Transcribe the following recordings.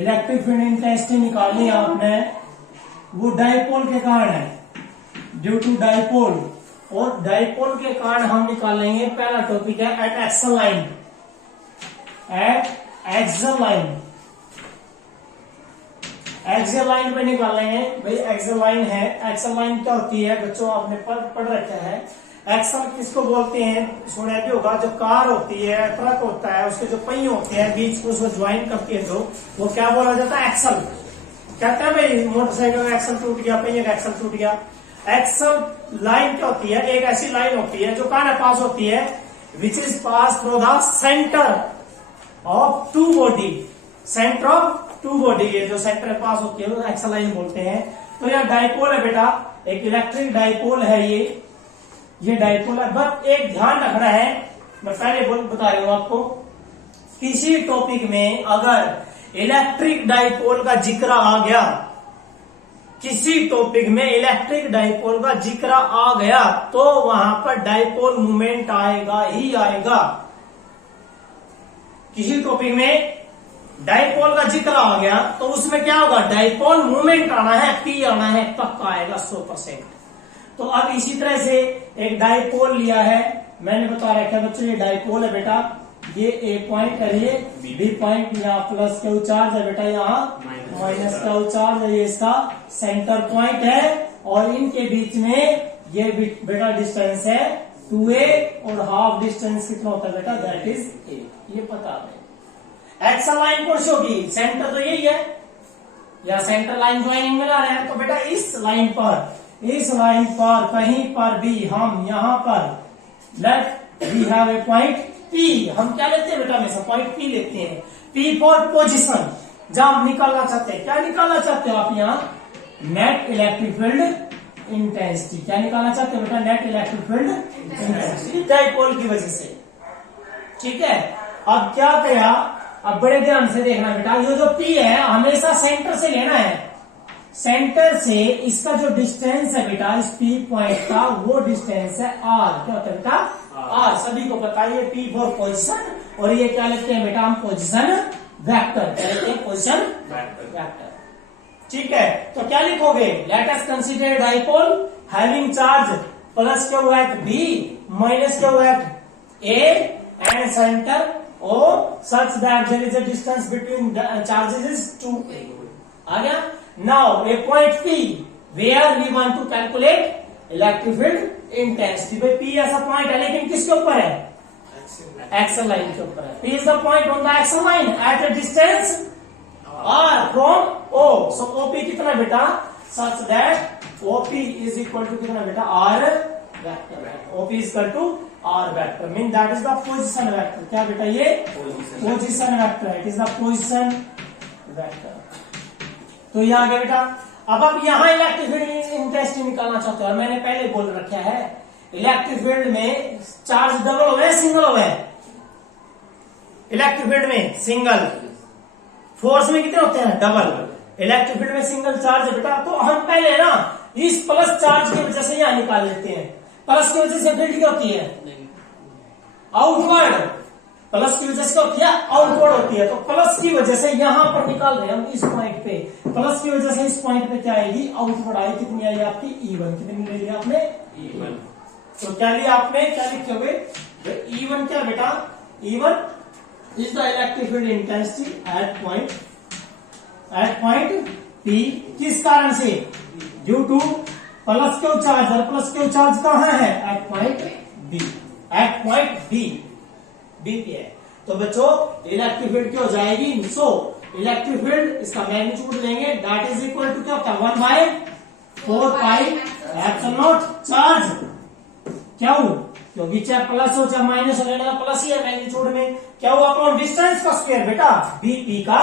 Electric field intensity निकालनी है आपने, वो डाइपोल के कारण है, ड्यू टू डाइपोल। और डाइपोल के कारण हम निकालेंगे, पहला टॉपिक है at axial line, at axial line, axial line पे निकालेंगे भाई। एक्सल लाइन है, एक्सल लाइन क्या होती है बच्चों, आपने पढ़ रखा है। एक्सल किसको बोलते हैं, सुना भी होगा, जो कार होती है, ट्रक होता है, उसके जो पहिए होते हैं बीच को उसको ज्वाइन करती है, जो वो क्या बोला जाता है, एक्सल। कहते हैं भाई मोटरसाइकिल का एक्सल टूट गया, पहिए का एक्सल टूट गया। एक्सल लाइन क्या होती है, एक ऐसी लाइन होती है जो कहाँ पास होती है, which is pass through the centre of two body, centre of two body, ये जो सेंटर पास होती है वो एक्सल लाइन बोलते हैं। तो यह डाइपोल है बेटा, एक इलेक्ट्रिक डाइपोल है ये डाइपोल है। बस एक ध्यान रखना है, मैं पहले बता रही हूं आपको, किसी टॉपिक में अगर इलेक्ट्रिक डाइपोल का जिक्र आ गया, किसी टॉपिक में इलेक्ट्रिक डाइपोल का जिक्र आ गया, तो वहां पर डाइपोल मूवमेंट आएगा ही आएगा। किसी टॉपिक में डाइपोल का जिक्र आ गया तो उसमें क्या होगा, डाइपोल मूवमेंट आना है, पी आना है, पक्का आएगा 100%। तो अब इसी तरह से एक डाइपोल लिया है, मैंने बता रखा है बच्चों, ये डाइपोल है बेटा, ये ए पॉइंट करिए, बी पॉइंट, यहाँ प्लस क्यू चार्ज है बेटा, यहाँ माइनस क्यू चार्ज है, ये इसका सेंटर पॉइंट है। और इनके बीच में ये बेटा डिस्टेंस है 2a, और हाफ डिस्टेंस कितना होता है बेटा, दैट इज a, ये पता है। एक्सल लाइन कौन सी होगी, सेंटर तो यही है, या सेंटर लाइन ज्वाइनिंग में ला रहे हैं, तो बेटा इस लाइन पर कहीं पर भी हम यहाँ पर let we have a point P, हम क्या लेते हैं बेटा, हमेशा पॉइंट P लेते हैं। P फॉर पोजीशन, जब हम निकालना चाहते हैं, क्या निकालना चाहते हो आप यहाँ, नेट इलेक्ट्रिक फील्ड इंटेंसिटी। क्या निकालना चाहते हो बेटा, net electric field intensity, dipole की वजह से। ठीक है, अब क्या किया, अब बड़े ध्यान से देखना बेटा, ये जो P है हमेशा सेंटर से लेना है, सेंटर से इसका जो डिस्टेंस है बेटा, इस P पॉइंट का वो डिस्टेंस है R। क्या होता है बेटा, R, सभी को पता है। P फॉर पोजीशन, और ये क्या लेते हैं बेटा हम, पोजीशन वेक्टर। क्या लेते हैं, पोजीशन वेक्टर। ठीक है, तो क्या लिखोगे, let us consider dipole having charge plus Q at B minus Q at A and centre O such that there is a distance between charges is 2a. आ गया। Now a point P where we want to calculate electric field intensity. भाई P ऐसा point है, लेकिन किसके ऊपर है, axial line के ऊपर है। P is the point on the axle line at a distance R from O. So OP कितना बेटा, such that OP is equal to कितना बेटा, R vector. OP is equal to R vector, mean that is the position vector. क्या बेटा, ये position vector है, it is the position vector. तो ये आ गया बेटा। अब आप यहाँ इलेक्ट्रिक फील्ड इंटेंसिटी निकालना चाहते हो, और मैंने पहले बोल रखा है इलेक्ट्रिक फील्ड में चार्ज डबल हो गए, सिंगल हो गए। इलेक्ट्रिक फील्ड में सिंगल, फोर्स में कितने होते हैं, डबल। इलेक्ट्रिक फील्ड में सिंगल चार्ज है बेटा, तो हम पहले ना इस प्लस चार्ज की वजह से यहाँ निकाल लेते हैं। प्लस की वजह से फील्ड क्या होती है, आउटवर्ड, प्लस की वजह से क्या होती है, आउटवर्ड होती है। तो प्लस की वजह से यहां पर निकाल रहे हैं हम इस पॉइंट पे, प्लस की वजह से इस पॉइंट पे क्या आएगी, आउटवर्ड आई, कितनी आई आपकी E1, कितनी ले लिया आपने, E1। तो क्या लिया आपने, क्या लिखे हुए, E1 क्या बेटा, E1 is the electric field intensity at point P, किस कारण से, due to plus Q charge, और प्लस क्यू चार्ज कहां है, at point B, at point B पे है। तो बच्चों इलेक्ट्रिक फील्ड क्या हो जाएगी, सो इलेक्ट्रिक फील्ड इसका मैग्नीट्यूड लेंगे, दैट इज इक्वल टू क्या होता है, 1/4 पाई एप्सिलॉन नॉट चार्ज। क्यों, क्योंकि चाहे प्लस हो चाहे माइनस हो, लेना प्लस ही है मैग्नीट्यूड में। क्या हुआ, अपॉन डिस्टेंस का स्क्वायर बेटा, BP का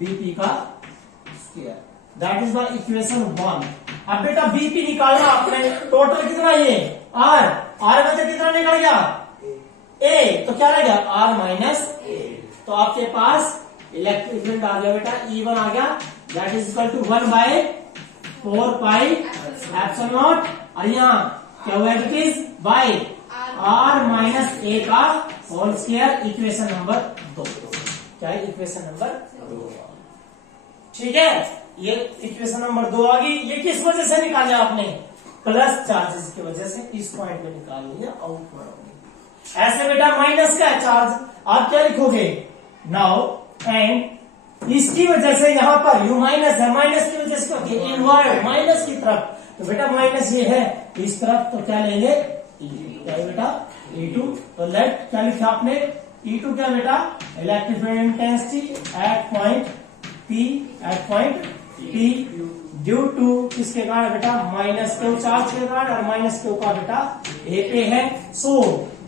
BP का square, that is the equation 1। अब बेटा BP निकालना आपने, टोटल कितना ये R में से कितना निकल गया, A, तो क्या रहेगा, R माइनस A। तो आपके पास इलेक्ट्रिक फील्ड आ गया बेटा, E1 आ गया, that is equal to 1/4 pi epsilon naught, और यहाँ क्या हुआ, it is by R minus A का होल स्क्वायर, इक्वेशन नंबर 2। क्या है इक्वेशन नंबर 2। ठीक है, ये इक्वेशन नंबर 2 आ गई। ये किस वजह से निकाले आपने? प्लस चार्जेस की वजह से इस पॉइंट में निकाल लिया, आउट करोगे। ऐसे बेटा माइनस का है चार्ज, आप क्या लिखोगे? नाउ एंड इसकी वजह से यहाँ पर यू माइनस है, माइनस की वजह से क्या इनवर्ड माइनस की तरफ, तो बेटा माइनस ये है इस तरफ, तो क्या लेंगे? क्या है बेटा? E2। तो लेट क्या लिखा आपने? E2 क्या बेटा? Electric field intensity at point P due to किसके कारण बेटा? माइनस क्यू चार्ज के कारण, और माइनस क्यू का बेटा ए पे है। सो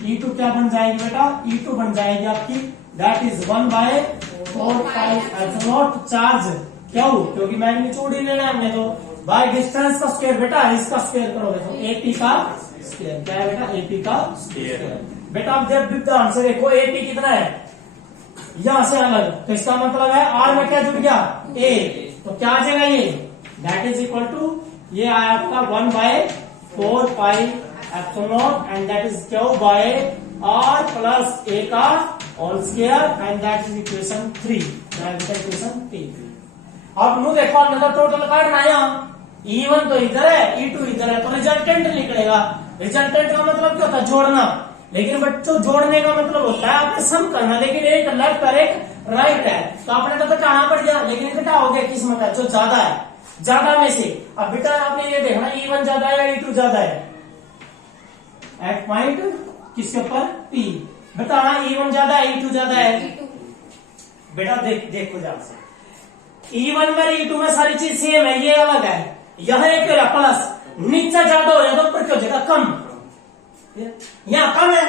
E2 क्या बन जाएगी बेटा? E2 बन जाएगी आपकी दैट इज 1/4π चार्ज क्यों? क्योंकि मैग्नीट्यूड ही लेना है हमने, तो बाय डिस्टेंस का स्क्वायर बेटा, इसका स्क्वायर करोगे तो AP का स्क्वायर। क्या है बेटा? AP का स्क्वायर। बेटा आप जब द आंसर देखो AP कितना है, यहां से अलग, तो इसका मतलब है R में क्या जुड़ गया? A। तो क्या आ जाएगा ये? दैट इज इक्वल टू ये आया आपका 1/4π and that is Q by R plus A का whole square and that is equation 3। Equation 3। अब नु देखो अंदर टोटल काटना है, यहाँ E1 तो इधर है, E2 इधर है, तो रिजल्टेंट निकलेगा। रिजल्टेंट का मतलब क्या होता है? जोड़ना। लेकिन बच्चों जोड़ने का मतलब होता है आपने सम करना, लेकिन एक लेफ्ट और एक राइट है, तो आपने तो घटाना पड़ गया, लेकिन घटाओगे किस्मत है जो ज्यादा है, ज्यादा में से। अब बेटा आपने ये देखना E1 ज्यादा है या E2 ज्यादा है? एट पॉइंट किसके ऊपर? P। बताना E1 ज्यादा है E2 ज्यादा है? बेटा देखो ध्यान से, E1 में E2 में सारी चीज सेम है, ये अलग है। यह एक प्लस, नीचे ज्यादा हो जाए तो ऊपर क्यों जगह कम? यहाँ कम है,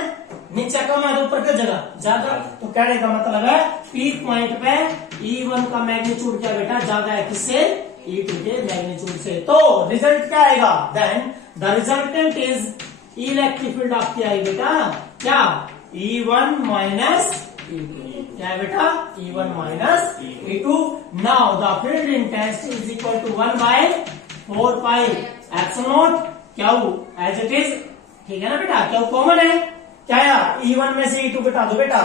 नीचे कम है तो ऊपर क्यों जगह ज्यादा? तो कहने का मतलब है P पॉइंट पे E1 का मैग्नीट्यूड क्या बेटा? ज्यादा है किससे? E2 के मैग्नीट्यूड से। तो रिजल्ट क्या आएगा? Then the resultant is electric field आपकी आएगी बेटा क्या? E1 minus E2। क्या है बेटा? E1 minus E2। Now the field intensity is equal to 1/4π Q as it is. ठीक है ना बेटा? क्यू कॉमन है क्या? यार E1 में से E2 घटा दो बेटा।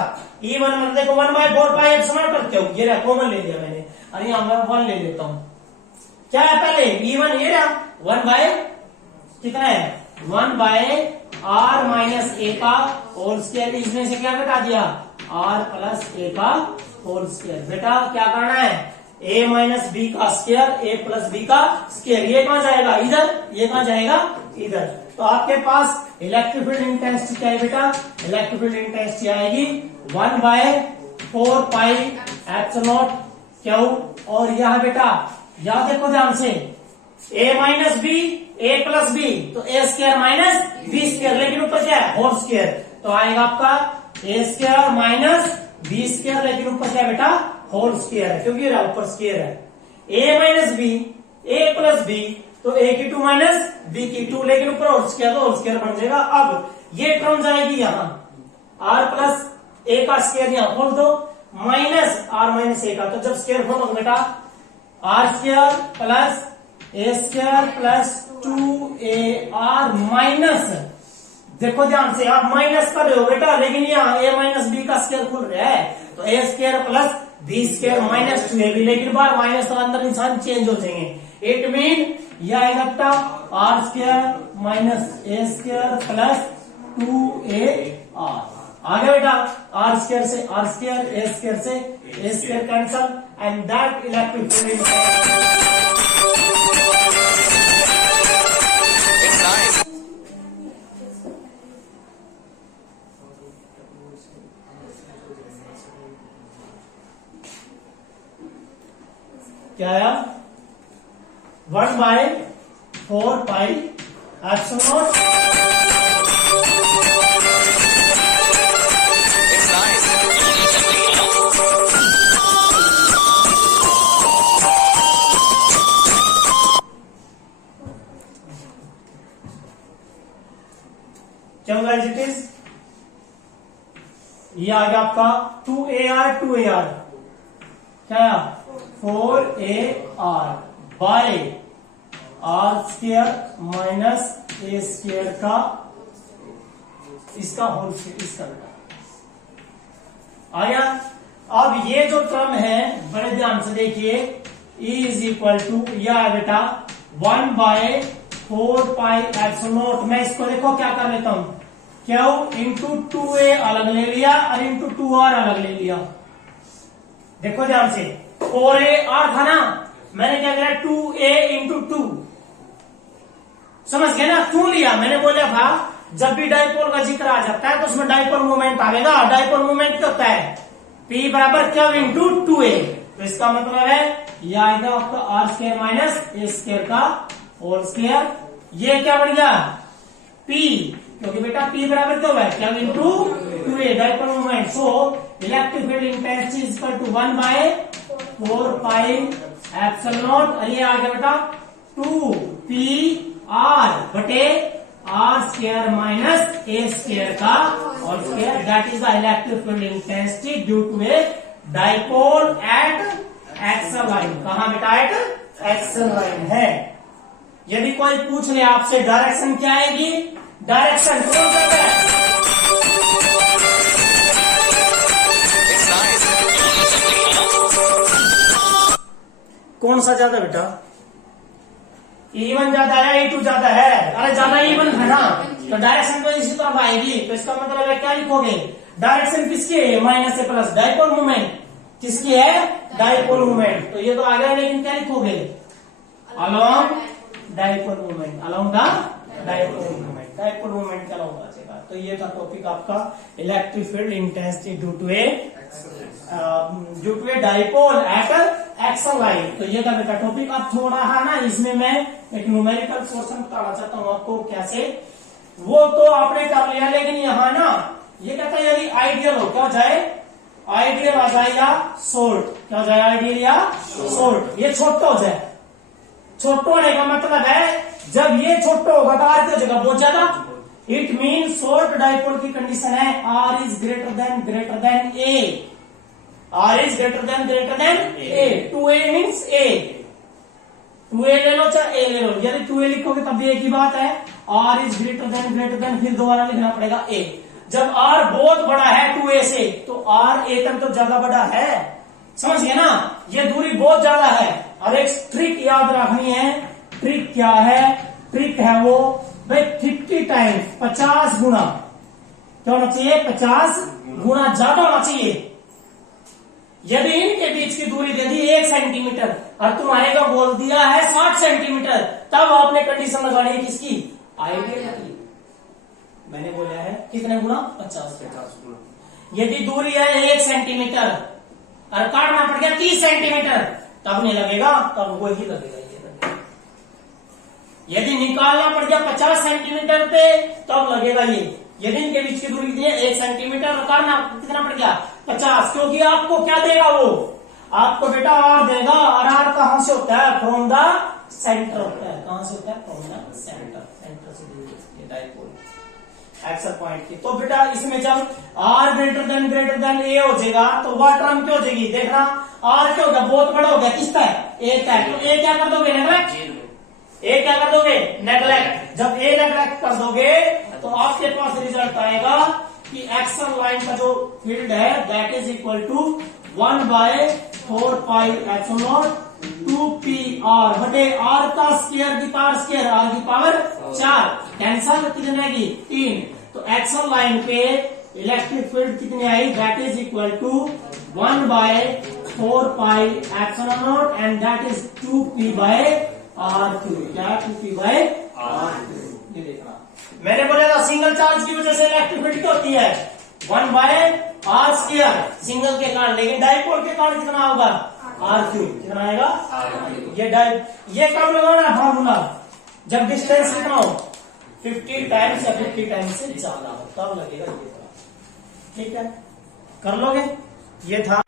E1 मतलब देखो 1/4π पर क्यू, ये रहा कॉमन ले लिया मैंने, और यहाँ मैं 1 ले लेता हूँ। क्या है पहले? E1 ये रहा 1 बाय कितना है? 1/r माइनस A का होल स्क्वायर। इसमें से क्या घटा दिया? R प्लस A का होल स्क्वायर। बेटा क्या करना है? A माइनस B का स्क्वायर, A प्लस B का स्क्वायर। ये कहां जाएगा? इधर। ये कहां जाएगा? इधर। तो आपके पास इलेक्ट्रिक फील्ड इंटेंसिटी क्या है बेटा? इलेक्ट्रिक फील्ड इंटेंसिटी आएगी 1/4π क्यू। और यह बेटा याद देखो ध्यान से, A minus B, A plus B, तो A square minus B square, लेकिन ऊपर क्या है? Whole square. तो आएगा आपका A square minus B square, लेकिन ऊपर क्या है बेटा? होल स्क्वायर है, क्योंकि ऊपर स्क्वायर है। A minus B, A plus B, तो A की 2 माइनस B की 2, लेकिन ऊपर होल स्क्वायर, तो होल स्क्वायर बन जाएगा। अब ये टर्म जाएगी यहाँ, R प्लस A का स्क्वायर यहाँ खोल दो, माइनस R माइनस A का, तो जब स्क्वायर खोलो बेटा R square plus A square plus 2AR minus, देखो ध्यान से आप माइनस कर रहे हो बेटा, लेकिन यहाँ A माइनस B का स्क्वायर खुल रहा है, तो A square plus B square minus 2AB, लेकिन बार माइनस तो अंदर इंसान चेंज हो जाएंगे। इट मीन यह आएगा बेटा R square minus A square plus 2AR। आगे बेटा R स्क्वायर से R स्क्वायर, A स्क्वायर से A square cancel, and that electric field क्या आया? 1/4π क्या होगा? एज इट इज ये आ गया आपका 2AR क्या? 4AR by R square minus A square का इसका होल स्क्वायर, इसका आ गया। अब ये जो टर्म है बड़े ध्यान से देखिए, E इज इक्वल टू यह है बेटा 1/4πε0। मैं इसको देखो क्या कर लेता हूं, क्यों इंटू 2a अलग ले लिया और इंटू 2r अलग ले लिया। देखो ध्यान से 4ar था ना, मैंने क्या किया 2a इंटू 2, समझ गए ना। क्यों लिया, मैंने बोला था जब भी डाइपोल का जिक्र आ जाता है तो उसमें डाइपोल मोमेंट आएगा। डाइपोल मोमेंट क्या होता है, P बराबर क्या इंटू 2a। तो इसका मतलब है यह आएगा आपका r square minus a square का होल स्क्वायर। ये क्या बन गया P, क्योंकि बेटा P बराबर क्या है क्या into 2a dipole moment. So electric field intensity is equal to 1/4πε0 और ये आ गया बेटा 2pr बटे r square minus a square का whole square. That is the electric field intensity due to a dipole at axial line. कहां बेटा eight axial line है। यदि कोई पूछ ले आपसे डायरेक्शन क्या आएगी, डायरेक्शन कौन सा है, कौन सा ज्यादा बेटा, E1 ज्यादा है E2 ज्यादा है, अरे ज्यादा E1 है ना, तो डायरेक्शन तो इसी तरफ आएगी। तो इसका मतलब है क्या लिखोगे, डायरेक्शन किसकी है माइनस ए प्लस, डाइपोल मूवमेंट किसकी है, डाइपोल मूवमेंट। तो ये तो आ गया, लेकिन क्या लिखोगे along dipole movement, along the dipole movement, dipole movement क्या होगा। तो ये था टॉपिक आपका electric field intensity due to a dipole at axial line. तो ये था बेटा टॉपिक। अब थोड़ा है ना इसमें मैं एक न्यूमेरिकल पोर्शन बताना चाहता हूँ आपको कैसे, वो तो आपने कर लिया, लेकिन यहाँ ना ये कहता है यदि आइडियल हो क्या हो जाए, आइडियल आ जाए या सोल्ट, क्या हो जाए आइडियल या सोल्ट। ये छोटा हो जाए, छोटा होने का मतलब है जब ये छोटा होगा तो आर की हो जाएगा बहुत ज्यादा। इट मीन सोल्ट डाइपोल की कंडीशन है R is greater than A, R is greater than A. 2a means a, 2a ले लो चाहे a ले लो, यदि 2a लिखोगे तब भी एक ही बात है, आर इज ग्रेटर देन फिर दोबारा लिखना पड़ेगा a। जब r बहुत बड़ा है 2a से तो r a तक तो ज्यादा बड़ा है, समझ गए ना, ये दूरी बहुत ज्यादा है। अब एक ट्रिक याद रखनी है, ट्रिक क्या है, ट्रिक है वो भाई 50 टाइम्स 50 गुना क्या होना चाहिए, 50 गुना ज्यादा होना चाहिए। यदि इनके बीच की दूरी दे दी 1 सेंटीमीटर और तुम्हारे को बोल दिया है 60 सेंटीमीटर, तब आपने कंडीशन लगानी है किसकी, आइडियल की। मैंने बोला है कितने गुना, 50 गुना। यदि दूरी है 1 सेंटीमीटर और काटना पड़ गया 30 सेंटीमीटर, तब नहीं लगेगा, तब वही लगेगा, ये लगेगा। यदि निकालना पड़ गया 50 सेंटीमीटर पे, तब लगेगा ये। यदि इनके बीच की दूरी कितनी है 1 सेंटीमीटर और काटना कितना पड़ गया 50, क्योंकि आपको क्या देगा वो, आपको बेटा आर देगा, और आर कहां से होता है, फ्रॉम द सेंटर होता है। कहां से होता है, फ्रॉम द सेंटर, सेंटर से दूरी डाइपोल एक्सल पॉइंट की। तो बेटा इसमें जब r ग्रेटर देन a हो जाएगा तो वह टर्म क्या हो जाएगी, देखना r क्या होगा, बहुत बड़ा हो गया, किसका है, a का है। तो a क्या कर दोगे, नेग्लेक्ट, a क्या कर दोगे, नेग्लेक्ट। जब a नेग्लेक्ट कर दोगे तो आपके पास रिजल्ट आएगा कि एक्सल लाइन का जो फील्ड है that is equal to 1/4πε0 2pr बटे r का स्क्वायर की पावर 4 कैंसल, कितने आएगी 3। तो एक्सल लाइन पे इलेक्ट्रिक फील्ड कितनी आई, that is equal to 1/4πε0 and that is 2p/r3। क्या 2p/r3, ये देखना। मैंने बोला था सिंगल चार्ज की वजह से इलेक्ट्रिक फील्ड क्या होती है 1/r², सिंगल के कारण, लेकिन डाइपोल के कारण कितना होगा r3, कितना आएगा। ये कब लगाना फॉर्मूला, जब डिस्टेंस कितना हो 50 टाइम्स या 50 टाइम्स से ज्यादा हो, तब लगेगा ये। ठीक है, कर लोगे, ये था।